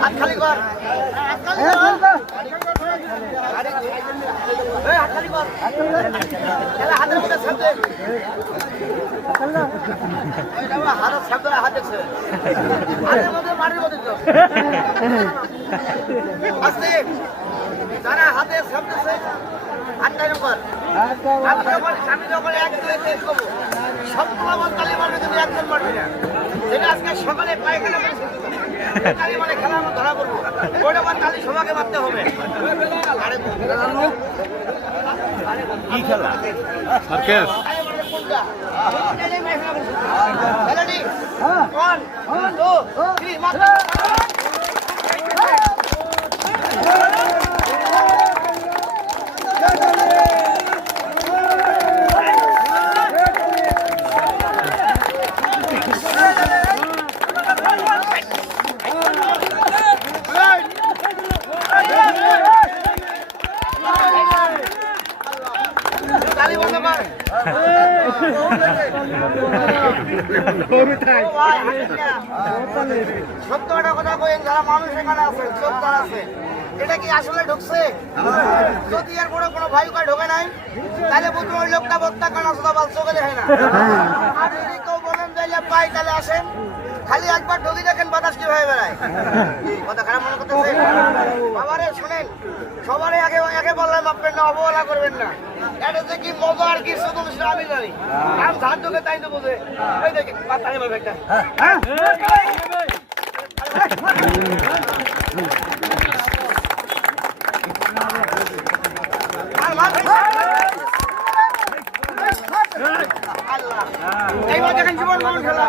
হাত খালি কর, হাতের মধ্যে শব্দ, হাতের শব্দ, হাত দেখছে হাতের মধ্যে মাটির মধ্যে আসছে যারা হাতে শব্দ হাতটার উপর আমি যখন এক করবো সবগুলো আমার তালি মারবে, তুমি একজন মারবি না। যেটা আজকে সকালে পায়খানা তালি মানে খেলা আমরা ধরা করবো, ওইটা আমার তালি সবাইকে মারতে হবে। কি খেলা? সার্কাস। সত্য একটা কথা কইন, যারা মানুষ এখানে আছে, চোখদার আছে, এটা কি আসলে ঢুকছে? যদি এর বড় কোনো ভাই কার ঢোকে নাই, তাহলে বুঝবো ওই লোকটা বক্তা কানা সোদা বাল চোখে দেখে না। আর যদি কেউ বলেন যাইলে পাই, তাহলে আসেন, খালি একবার ঢুকি দেখেন বাতাস কিভাবে বেড়ায়। কথা খারাপ মনে করতেছে? বাবারে শুনেন, সবারই আগে আগে বললাম আপনার না, অবহেলা করবেন না। এটা যে কি মজা আর কি শুধু আমি জানি, আমি ধান ঢুকে তাই তো বোঝে। ওই দেখেন তাই বলবে একটা আল্লাহ এইবার দেখেন জীবন মানুষ খেলা